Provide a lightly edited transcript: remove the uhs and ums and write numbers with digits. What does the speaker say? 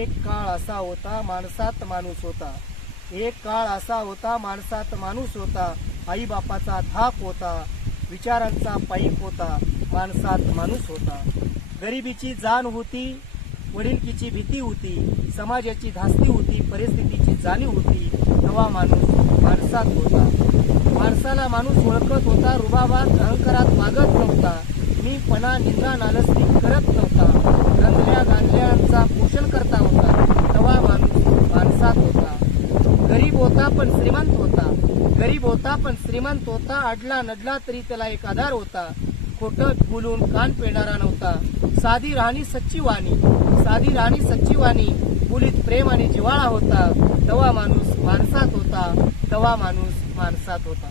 एक काळ असा होता माणसात माणूस होता, एक काळ असा होता माणसात माणूस होता, आई बापाचा धाक होता, विचारांचा पाईप होता, माणसात माणूस होता. गरिबीची जाण होती, वडिलकीची भीती होती, समाजाची धास्ती होती, परिस्थितीची जाणीव होती, तेव्हा माणूस माणसात होता. माणसाला माणूस ओळखत होता, रुबाबात अहंकारात वागत नव्हता, मीपणा निंदा नालस्ती करत नव्हता, रंगल्या गांधल्यांचा पोषण करता होता, तेव्हा माणूस माणसात होता. गरीब होता पण श्रीमंत होता, गरीब होता पण श्रीमंत होता, अडला नडला तरी त्याला एक आधार होता, खोटं बोलून कान पेणारा नव्हता, साधी राहणी सच्ची वाणी, साधी राहणी सच्ची वाणी, बोलीत प्रेम आणि जिव्हाळा होता, तेव्हा माणूस माणसात होता, तेव्हा माणूस माणसात होता.